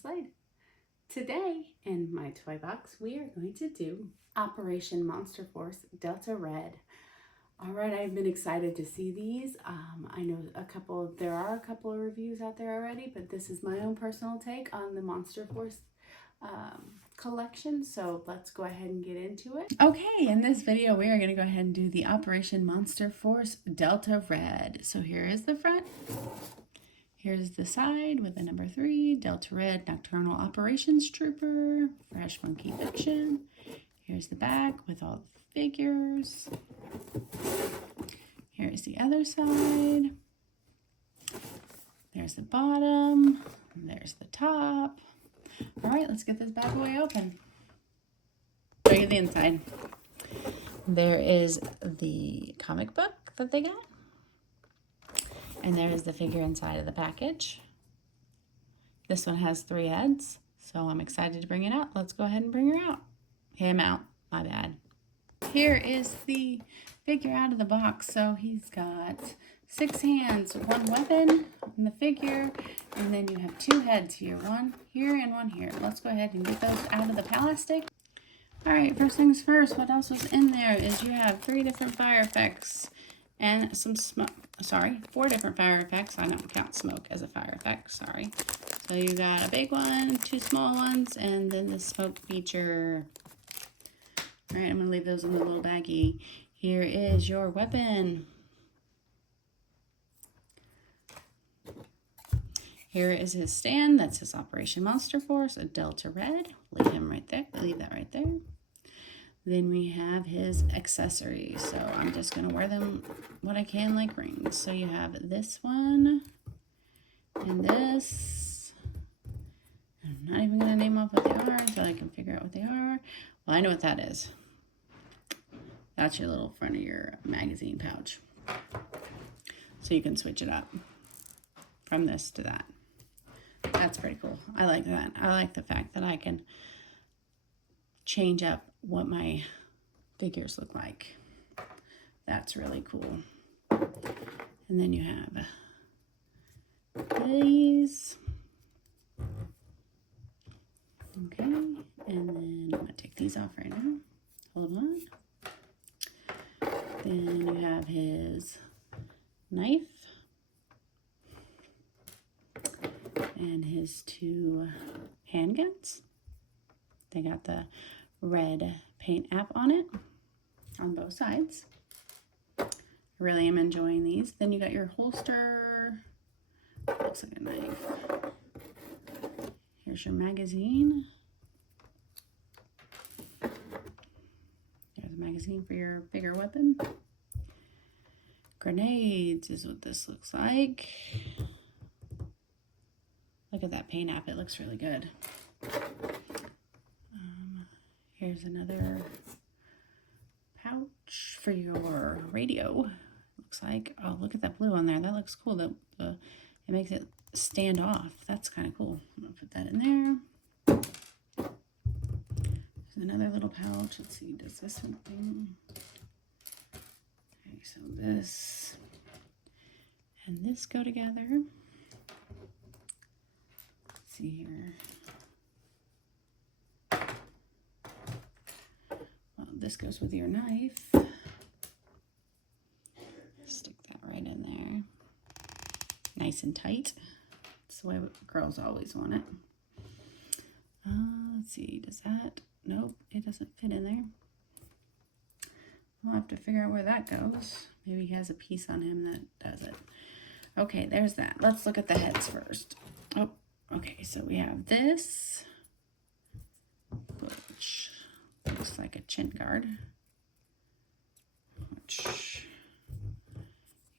Slade. Today in my toy box we are going to do Operation Monster Force Delta Red. Alright, I've been excited to see these. I know there are a couple of reviews out there already, but this is my own personal take on the Monster Force collection, so let's go ahead and get into it. Okay, in this video we are going to go ahead and do the Operation Monster Force Delta Red. So here is the front. Here's the side with the number 3, Delta Red Nocturnal Operations Trooper, Fresh Monkey Fiction. Here's the back with all the figures. Here's the other side. There's the bottom. There's the top. All right, let's get this bad boy open. Show you the inside. There is the comic book that they got. And there is the figure inside of the package. This one has 3 heads, so I'm excited to bring it out. Let's go ahead and bring her out. Him out, my bad. Here is the figure out of the box. So he's got 6 hands, 1 weapon in the figure, and then you have 2 heads here, 1 here and 1 here. Let's go ahead and get those out of the plastic. All right, first things first, what else was in there is you have 3 different fire effects and some smoke. Sorry, 4 different fire effects. I don't count smoke as a fire effect, sorry. So you got a big one, 2 small ones, and then the smoke feature. All right, I'm gonna leave those in the little baggie. Here is your weapon. Here is his stand. That's his Operation Monster Force, a Delta Red. Leave him right there. Leave that right there. Then we have his accessories. So I'm just going to wear them what I can like rings. So you have this one and this. I'm not even going to name off what they are until I can figure out what they are. Well, I know what that is. That's your little front of your magazine pouch. So you can switch it up from this to that. That's pretty cool. I like that. I like the fact that I can change up what my figures look like. That's really cool. And then you have these. Okay, and then I'm going to take these off right now. Hold on. Then you have his knife and his 2 handguns. They got the red paint app on it on both sides. I really am enjoying these. Then you got your holster. Looks like a knife. Here's your magazine. There's a magazine for your bigger weapon. Grenades is what this looks like. Look at that paint app. It looks really good. Here's another pouch for your radio. Looks like, oh, look at that blue on there. That looks cool. It makes it stand off. That's kind of cool. I'm going to put that in there. There's another little pouch. Let's see, does this something? Okay, so this and this go together. Let's see here. This goes with your knife. Stick that right in there. Nice and tight. That's the way girls always want it. Let's see, does that? Nope, it doesn't fit in there. I'll have to figure out where that goes. Maybe he has a piece on him that does it. Okay, there's that. Let's look at the heads first. Oh, okay, so we have this, which looks like a chin guard. Which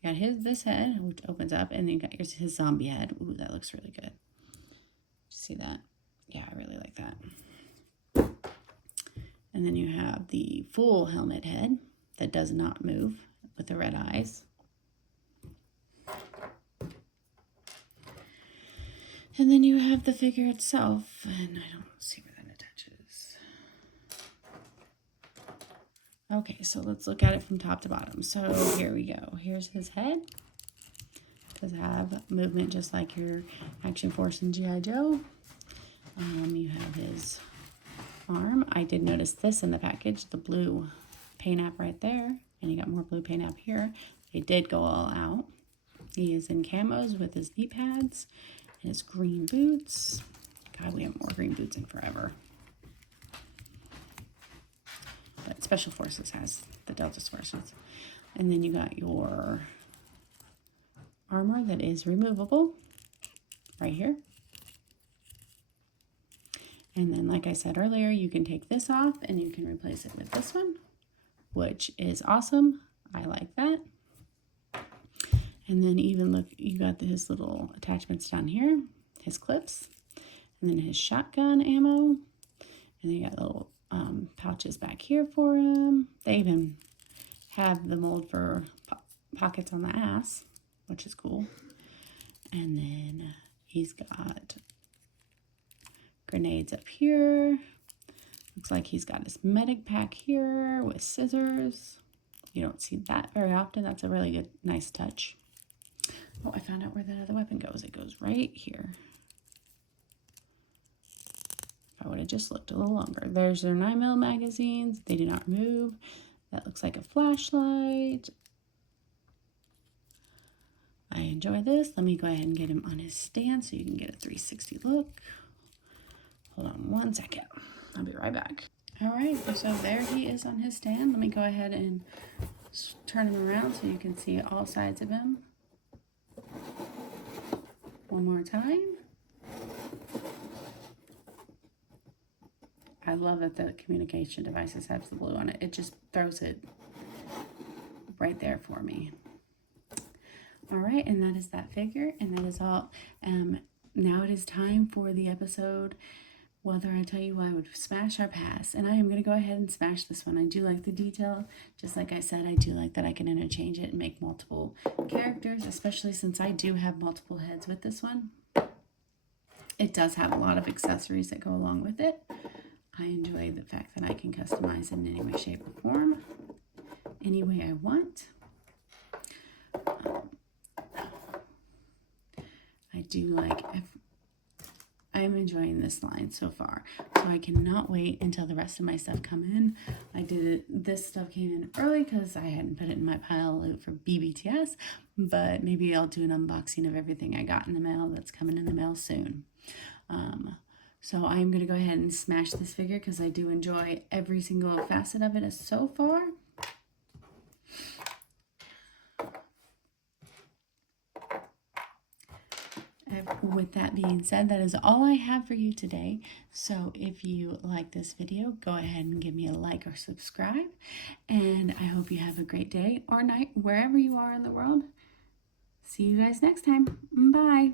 you got this head, which opens up, and then you got his zombie head. Ooh, that looks really good. See that? Yeah, I really like that. And then you have the full helmet head that does not move with the red eyes. And then you have the figure itself, and I don't see where that attaches. Okay, so let's look at it from top to bottom. So here we go. Here's his head. It does have movement just like your Action Force and G.I. Joe. You have his arm. I did notice this in the package, the blue paint app right there, and you got more blue paint app here. They did go all out. He is in camos with his knee pads and his green boots. God, we haven't worn green boots in forever. But Special Forces has the Delta Forces. And then you got your armor that is removable right here. And then, like I said earlier, you can take this off and you can replace it with this one, which is awesome. I like that. And then even look, you got his little attachments down here, his clips, and then his shotgun ammo. And then you got little pouches back here for him. They even have the mold for pockets on the ass, which is cool. And then he's got grenades up here. Looks like he's got his medic pack here with scissors. You don't see that very often. That's a really good, nice touch. Oh, I found out where that other weapon goes. It goes right here. If I would have just looked a little longer. There's their 9mm magazines. They do not remove. That looks like a flashlight. I enjoy this. Let me go ahead and get him on his stand so you can get a 360 look. Hold on one second. I'll be right back. All right, so there he is on his stand. Let me go ahead and turn him around so you can see all sides of him. One more time. I love that the communication devices have the blue on it. It just throws it right there for me. All right, and that is that figure, and that is all. Now it is time for the episode, whether I tell you I would smash or pass. And I am going to go ahead and smash this one. I do like the detail. Just like I said, I do like that I can interchange it and make multiple characters, especially since I do have multiple heads with this one. It does have a lot of accessories that go along with it. I enjoy the fact that I can customize it in any way, shape, or form, any way I want. I do like, I'm enjoying this line so far, so I cannot wait until the rest of my stuff come in. This stuff came in early because I hadn't put it in my pile for BBTS, but maybe I'll do an unboxing of everything I got in the mail that's coming in the mail soon. So I'm going to go ahead and smash this figure because I do enjoy every single facet of it so far. With that being said, that is all I have for you today. So if you like this video, go ahead and give me a like or subscribe. And I hope you have a great day or night wherever you are in the world. See you guys next time. Bye.